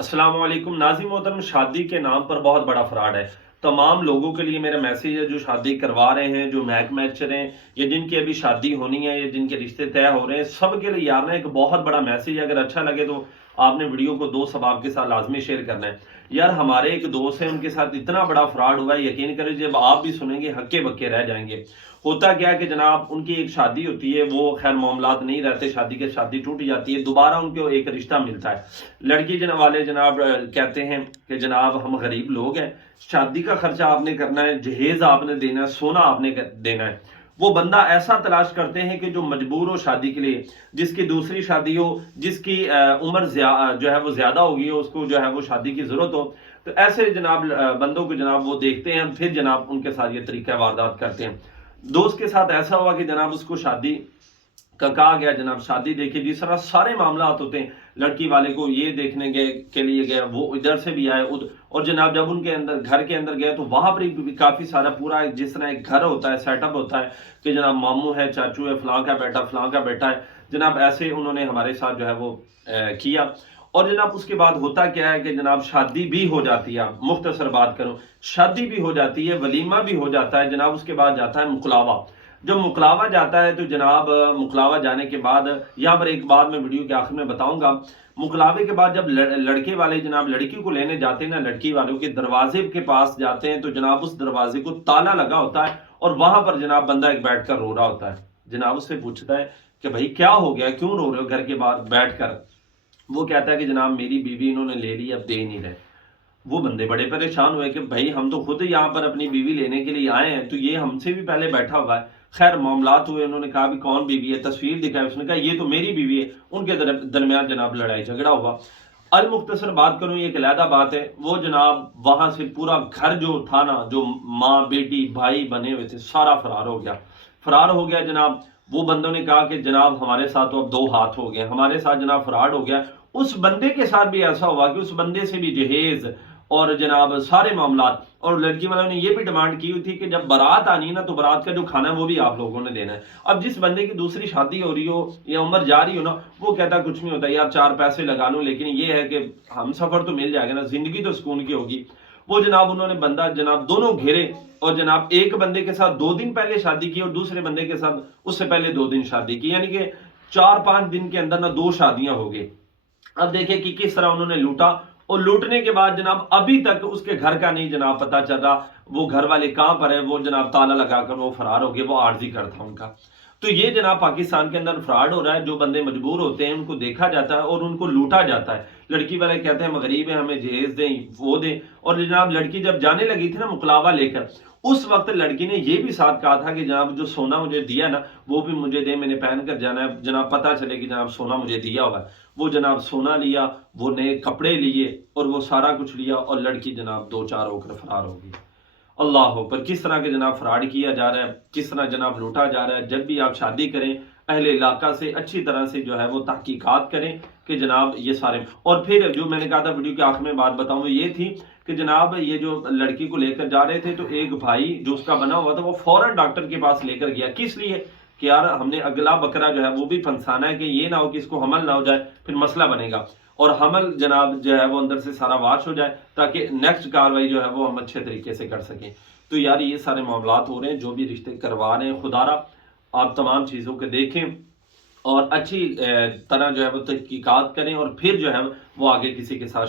अस्सलाम वालेकुम नाज़िम मोहतरम। शादी के नाम पर बहुत बड़ा फ्रॉड है। तमाम लोगों के लिए मेरा मैसेज है जो शादी करवा रहे हैं, जो महक मैचर हैं या जिनकी अभी शादी होनी है या जिनके रिश्ते तय हो रहे हैं, सब के लिए यार ना एक बहुत बड़ा मैसेज है। अगर अच्छा लगे तो आपने वीडियो को दो सबब के साथ लाजमी शेयर करना है। यार हमारे एक दोस्त है, उनके साथ इतना बड़ा फ्रॉड हुआ है, यकीन करें जब आप भी सुनेंगे हक्के बक्के रह जाएंगे। होता क्या है कि जनाब उनकी एक शादी होती है, वो खैर मामलात नहीं रहते, शादी के शादी टूट जाती है, दोबारा उनको एक रिश्ता मिलता है। लड़की वाले जनाब कहते हैं कि जनाब हम गरीब लोग हैं, शादी का खर्चा आपने करना है, जहेज आपने देना है, सोना आपने देना है। वो बंदा ऐसा तलाश करते हैं कि जो मजबूर हो शादी के लिए, जिसकी दूसरी शादी हो, जिसकी उम्र जो है वो ज्यादा होगी, उसको जो है वो शादी की जरूरत हो। तो ऐसे जनाब बंदों को जनाब वो देखते हैं, फिर जनाब उनके साथ ये तरीका वारदात करते हैं। दोस्त के साथ ऐसा हुआ कि जनाब उसको शादी का कहा गया, जनाब शादी देखी, जिस तरह सारे मामला होते हैं, लड़की वाले को ये देखने गए के लिए गया, वो इधर से भी आए उधर, और जनाब जब उनके अंदर घर के अंदर गए तो वहां पर भी काफी सारा पूरा जिस तरह एक घर होता है, सेटअप होता है कि जनाब मामू है, चाचू है, फलां का बेटा है। जनाब ऐसे उन्होंने हमारे साथ जो है वो किया। और जनाब उसके बाद होता क्या है कि जनाब शादी भी हो जाती है। मुख्तसर बात करूं, शादी भी हो जाती है, वलीमा भी हो जाता है। जनाब उसके बाद जाता है मुकलावा। जब मुकलावा जाता है तो जनाब मुकलावा जाने के बाद, यहाँ पर एक बात मैं वीडियो के आखिर में बताऊंगा। मुकलावे के बाद जब लड़के वाले जनाब लड़की को लेने जाते हैं ना, लड़की वालों के दरवाजे के पास जाते हैं तो जनाब उस दरवाजे को ताला लगा होता है, और वहां पर जनाब बंदा एक बैठ कर रो रहा होता है। जनाब उससे पूछता है कि भाई क्या हो गया, क्यों रो रहे हो घर के बाहर बैठ कर। वो कहता है कि जनाब मेरी बीवी इन्होंने ले ली, अब दे नहीं रहे। वो बंदे बड़े परेशान हुए कि भाई हम तो खुद यहाँ पर अपनी बीवी लेने के लिए आए हैं, तो ये हमसे भी पहले बैठा हुआ है। खैर मामलात हुए, उन्होंने कहा भी कौन बीवी है, तस्वीर दिखाई, उसने कहा ये तो मेरी बीवी है। उनके दरमियान जनाब लड़ाई झगड़ा हुआ। अल मुख्तसर बात करूं, ये एक अलहदा बात है। वो जनाब वहां से पूरा घर जो था ना, जो माँ बेटी भाई बने हुए थे, सारा फरार हो गया। फरार हो गया जनाब। वो बंदों ने कहा कि जनाब हमारे साथ तो अब दो हाथ हो गए, हमारे साथ जनाब फराड हो गया। उस बंदे के साथ भी ऐसा हुआ कि उस बंदे से भी जहेज और जनाब सारे मामलात, और लड़की वालों ने ये भी डिमांड की हुई थी कि जब बारात आनी है ना, तो बारात का जो खाना है वो भी आप लोगों ने देना है। अब जिस बंदे की दूसरी शादी हो रही हो या उम्र जा रही हो ना, वो कहता कुछ नहीं होता यार, चार पैसे लगा लूं, लेकिन ये है कि हम सफर तो मिल जाएगा ना, जिंदगी तो सुकून की होगी। वो जनाब उन्होंने बंदा जनाब दोनों घेरे, और जनाब एक बंदे के साथ 2 दिन पहले शादी की और दूसरे बंदे के साथ उससे पहले 2 दिन शादी की, यानी कि 4-5 दिन के अंदर ना 2 शादियां हो गई। अब देखिए कि किस तरह उन्होंने लूटा, और लूटने के बाद जनाब अभी तक उसके घर का नहीं जनाब पता चल रहा, वो घर वाले कहां पर है। वो जनाब ताला लगाकर वो फरार हो गए, वो आर्जी घर था उनका। तो ये जनाब पाकिस्तान के अंदर फ्रॉड हो रहा है। जो बंदे मजबूर होते हैं उनको देखा जाता है और उनको लूटा जाता है। लड़की वाले कहते हैं हम गरीब है, हमें जहेज दें, वो दें। और जनाब लड़की जब जाने लगी थी ना मुकलावा लेकर, उस वक्त लड़की ने ये भी साथ कहा था कि जनाब जो सोना मुझे दिया ना, वो भी मुझे दे, मैंने पहन कर जाना है, जनाब पता चले कि जनाब सोना मुझे दिया हुआ है। वो जनाब सोना लिया, वो नए कपड़े लिए, और वो सारा कुछ लिया, और लड़की जनाब 2-4 होकर फरार हो गई। अल्लाह पर किस तरह के जनाब फ्रॉड किया जा रहा है, किस तरह जनाब लूटा जा रहा है। जब भी आप शादी करें, अहले इलाका से अच्छी तरह से जो है वो तहकीकात करें कि जनाब ये सारे। और फिर जो मैंने कहा था वीडियो के आखिर में बात बताऊं, ये थी कि जनाब ये जो लड़की को लेकर जा रहे थे, तो एक भाई जो उसका बना हुआ था, वो फौरन डॉक्टर के पास लेकर गया। किस लिए कि यार हमने अगला बकरा जो है वो भी फंसाना है, कि ये ना हो कि इसको हमल ना हो जाए, फिर मसला बनेगा। और हमल जनाब जो है वो अंदर से सारा वाश हो जाए, ताकि नेक्स्ट कार्रवाई जो है वो हम अच्छे तरीके से कर सकें। तो यार ये सारे मामलात हो रहे हैं, जो भी रिश्ते करवा रहे हैं, खुदारा आप तमाम चीज़ों को देखें और अच्छी तरह जो है वो तहकीकात करें, और फिर जो है वो आगे किसी के साथ